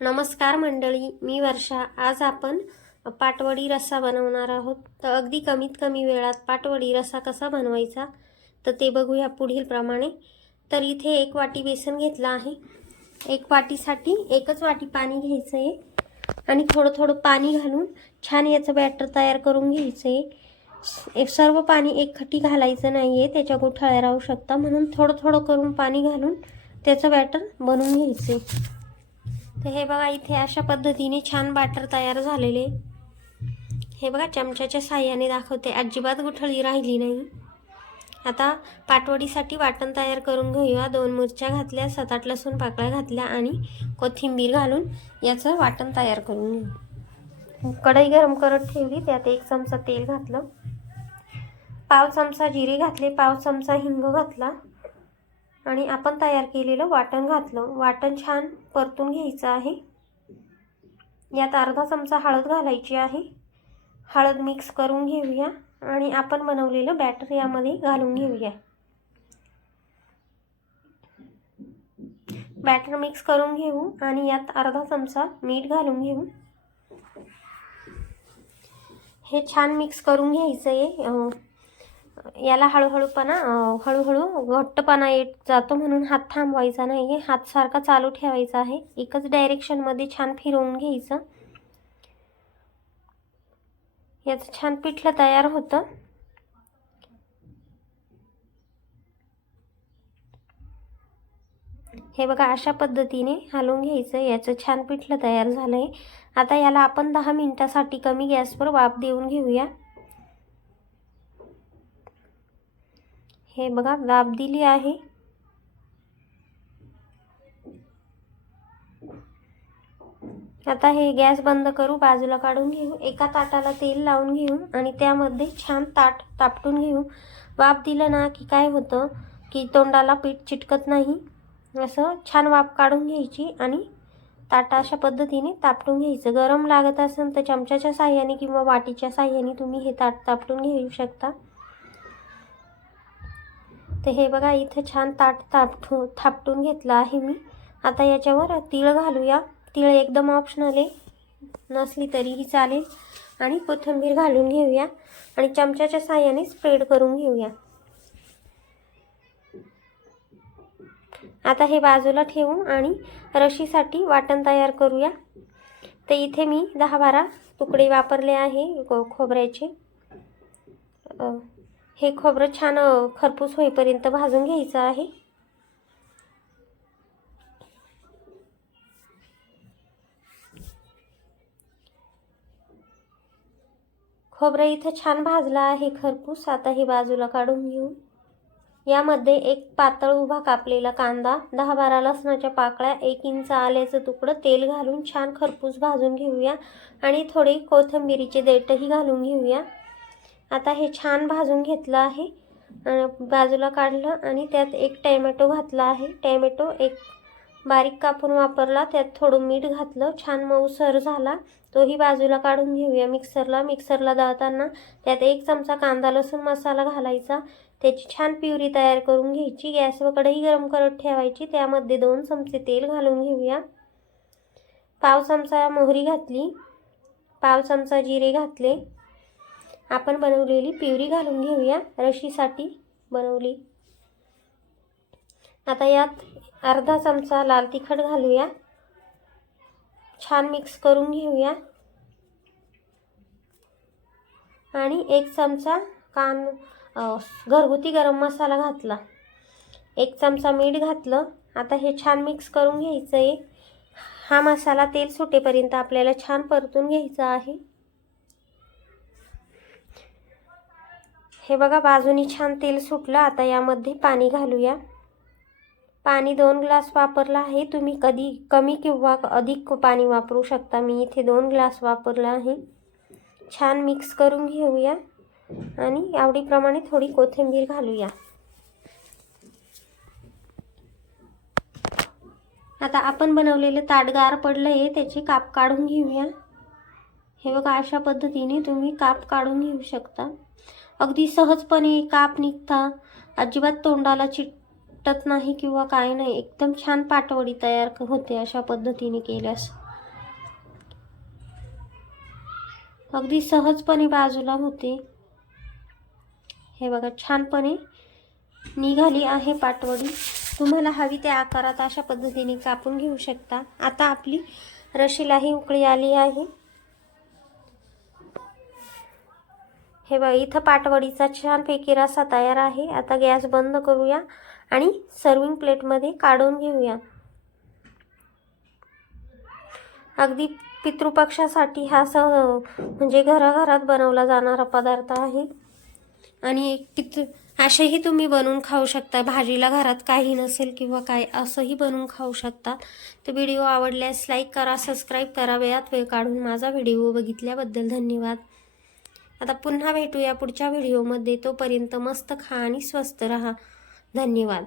नमस्कार मंडळी मी वर्षा. आज आपण पाटवडी रस्सा बनवणार आहोत. तर अगदी कमीत कमी वेळात पाटवडी रस्सा कसा बनवायचा तर ते बघूया पुढील प्रमाणे. तर इथे एक वाटी बेसन घेतलं आहे. एक वाटीसाठी एकच वाटी पाणी घ्यायचं आहे आणि थोडं थोडं पाणी घालून छान याचं बॅटर तयार करून घ्यायचं आहे सर्व पाणी एकखटी घालायचं नाही आहे त्याच्या गोठाळ्या राहू शकता. म्हणून थोडं थोडं करून पाणी घालून त्याचं बॅटर बनवून घ्यायचं आहे तर हे बघा इथे अशा पद्धतीने छान बॅटर तयार झालेले. हे बघा चमच्याच्या साह्याने दाखवते. अजिबात गुठळी राहिली नाही. आता पाटवडीसाठी वाटण तयार करून घेऊया. दोन मिरच्या घातल्या सात आठ लसूण पाकळ्या घातल्या आणि कोथिंबीर घालून याचं वाटण तयार करून घेऊ. कढई गरम करत ठेवली त्यात एक चमचा तेल घातलं. पाव चमचा जिरे घातले पाव चमचा हिंग घातला. आणि आपण तयार केलेलं वाटण घातलं. वाटण छान परतून घ्यायचं आहे. यात अर्धा चमचा हळद घालायची आहे. हळद मिक्स करून घेऊया आणि आपण बनवलेलं बॅटर यामध्ये घालून घेऊया. बॅटर मिक्स करून घेऊ आणि यात अर्धा चमचा मीठ घालून घेऊ. हे छान मिक्स करून घ्यायचं आहे याला हळूहळूपणा हळूहळू घट्टपणा येत जातो म्हणून हात थांबवायचा नाही. आहे हात सारखा चालू ठेवायचा आहे. एकच डायरेक्शनमध्ये छान फिरवून घ्यायचं. याचं छान पिठलं तयार होतं. हे बघा अशा पद्धतीने हलवून घ्यायचं. याचं छान पिठलं तयार झालं आहे आता याला आपण दहा मिनटासाठी कमी गॅसवर वाफ देऊन घेऊया. हे बघा वाफ दिली आहे. आता हे गॅस बंद करू बाजूला काढून घेऊ. एका ताटाला तेल लावून घेऊ आणि त्यामध्ये छान ताट तापटून घेऊ. वाफ दिलं ना की काय होतं की तोंडाला पीठ चिटकत नाही. असं छान वाफ काढून घ्यायची आणि ताटा अशा पद्धतीने तापटून घ्यायचं. गरम लागत असेल तर चमच्याच्या साह्याने किंवा वाटीच्या साह्याने तुम्ही हे ताट तापटून घेऊ शकता. तर हे बघा इथं छान ताट तापठू थापटून घेतलं आहे मी. आता याच्यावर तीळ घालूया. तीळ एकदम ऑप्शनल आहे. नसली तरीही चालेल. आणि कोथिंबीर घालून घेऊया. आणि चमच्याच्या साह्याने स्प्रेड करून घेऊया. आता हे बाजूला ठेवू आणि रशीसाठी वाटण तयार करूया. तर इथे मी दहा बारा तुकडे वापरले आहे खोबऱ्याचे. हे खोबरं छान खरपूस होईपर्यंत भाजून घ्यायचं आहे. खोबरं इथं छान भाजलं आहे खरपूस. आता हे बाजूला काढून घेऊ. यामध्ये एक पातळ उभा कापलेला कांदा दहा बारा लसणाच्या पाकळ्या एक इंच आल्याचं तुकडं तेल घालून छान खरपूस भाजून घेऊया. आणि थोडी कोथिंबिरीचे देठही घालून घेऊया. आता हे छान भाजून घेतलं आहे. बाजूला काढलं आणि त्यात एक टॅमॅटो घातला आहे. टॅमॅटो एक बारीक कापून वापरला त्यात थोडं मीठ घातलं छान मऊसर झाला. तोही बाजूला काढून घेऊया. मिक्सरला मिक्सरला दळताना त्यात एक चमचा कांदा लसूण मसाला घालायचा. त्याची छान प्युरी तयार करून घ्यायची. गॅस कढई गरम करत ठेवायची. त्यामध्ये दोन चमचे तेल घालून घेऊया. पाव चमचा मोहरी घातली. पाव चमचा जिरे घातले. आपण बनवलेली प्युरी घालून घेऊया. रशीसाठी बनवली. आता यात अर्धा चमचा लाल तिखट घालूया. छान मिक्स करून घेऊया. आणि एक चमचा कान घरगुती गरम मसाला घातला. एक चमचा मीठ घातलं. आता हे छान मिक्स करून घ्यायचं आहे हा मसाला तेल सुटेपर्यंत आपल्याला छान परतून घ्यायचा आहे. हे बघा बाजूनी छान तेल सुटलं. आता यामध्ये पाणी घालूया. पाणी दोन ग्लास वापरला आहे. तुम्ही कधी कमी किंवा अधिक पाणी वापरू शकता. मी इथे दोन ग्लास वापरलं आहे. छान मिक्स करून घेऊया आणि आवडीप्रमाणे थोडी कोथिंबीर घालूया. आता आपण बनवलेले ताट गार पडलं आहे त्याचे काप काढून घेऊया. हे बघा अशा पद्धतीने तुम्ही काप काढून घेऊ शकता. अगदी सहजपणे काप निघता. अजिबात तोंडाला चिटत नाही किंवा काय नाही. एकदम छान पाटवडी तयार होते अशा पद्धतीने केल्यास. अगदी सहजपणे बाजूला होते. हे बघा छानपणे निघाली आहे पाटवडी. तुम्हाला हवी त्या आकारात अशा पद्धतीने कापून घेऊ शकता. आता आपली रशीलाही उकळी आली आहे. हे बघा इथं पाटवडीचा छानपैकी रसा तयार आहे. आता गॅस बंद करूया आणि सर्विंग प्लेटमध्ये काढून घेऊया. अगदी पितृपक्षासाठी हा स म्हणजे घराघरात बनवला जाणारा पदार्थ आहे. आणि पितृ असेही तुम्ही बनवून खाऊ शकता. भाजीला घरात काही नसेल किंवा काय असंही बनवून खाऊ शकता तर व्हिडिओ आवडल्यास लाईक करा सबस्क्राईब करा. वेळात वेळ काढून माझा व्हिडिओ बघितल्याबद्दल धन्यवाद. आता पुन्हा भेटूया पुढच्या व्हिडिओमध्ये. तोपर्यंत मस्त खा आणि स्वस्त रहा. धन्यवाद.